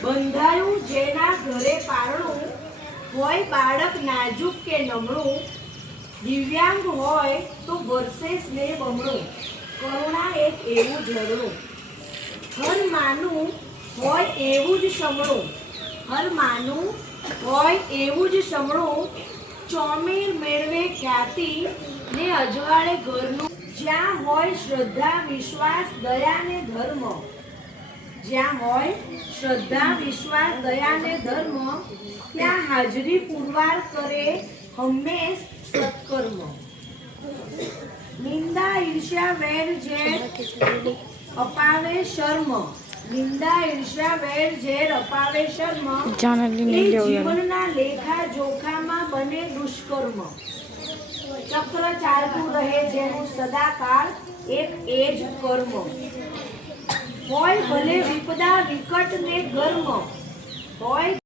બંધાયું જેના ઘરે પારણું હોય બાળક નાજુક કે નમણું, દિવ્યાંગ હોય તો વરસે સ્નેહ બમણું, કરુણા એક એવું ઝરણું, હર માનું હોય એવું જ સમણું, હર માનું હોય એવું જ સમણું, ચોમેર મેળવે ખ્યાતિ ને અજવાળે ઘરનું, જ્યાં હોય શ્રદ્ધા વિશ્વાસ દયા ને ધર્મ, જ્યાં હોય શ્રદ્ધા વિશ્વાસ દયા ને ધર્મ, ત્યાં હાજરી પુરવાર કરે હંમેશ સત્કર્મ. નિંદા ઈર્ષ્યા વેર ઝેર અપાવે શર્મ, નિંદા ઈર્ષ્યા વેર ઝેર અપાવે શર્મ, એ જીવનના લેખા જોખામાં બને દુષ્કર્મ. ચક્ર ચાલતું રહે જેનું સદાકાળ એક એ જ કર્મ, હોય ભલે વિપદા વિકટ ને ગર્મ, હોય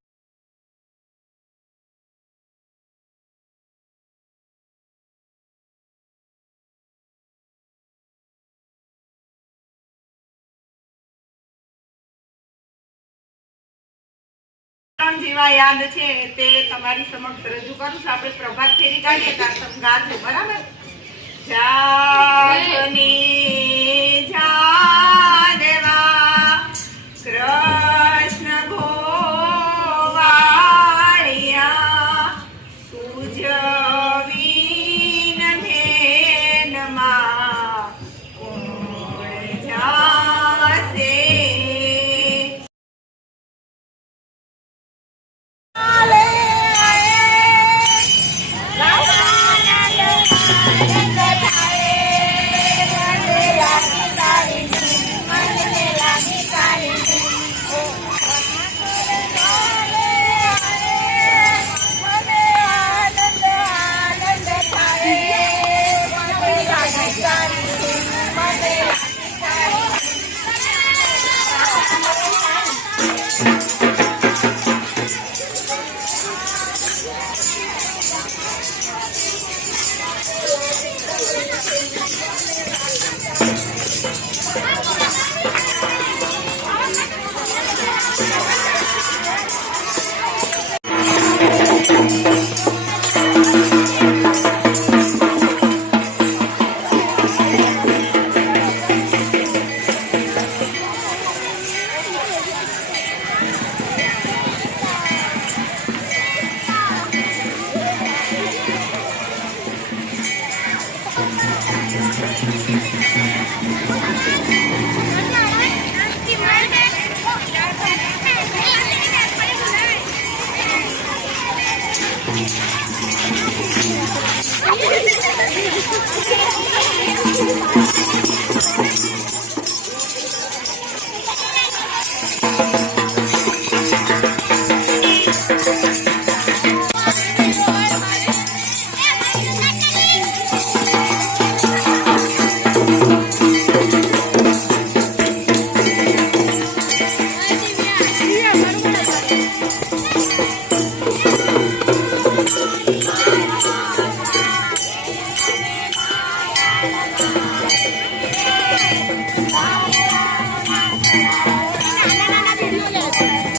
જેવા યાદ છે તે તમારી સમક્ષ રજૂ કરું છું. આપણે પ્રભાત ફેરી કાઢીએ ત્યાં ગાજો, બરાબર? જાગને જા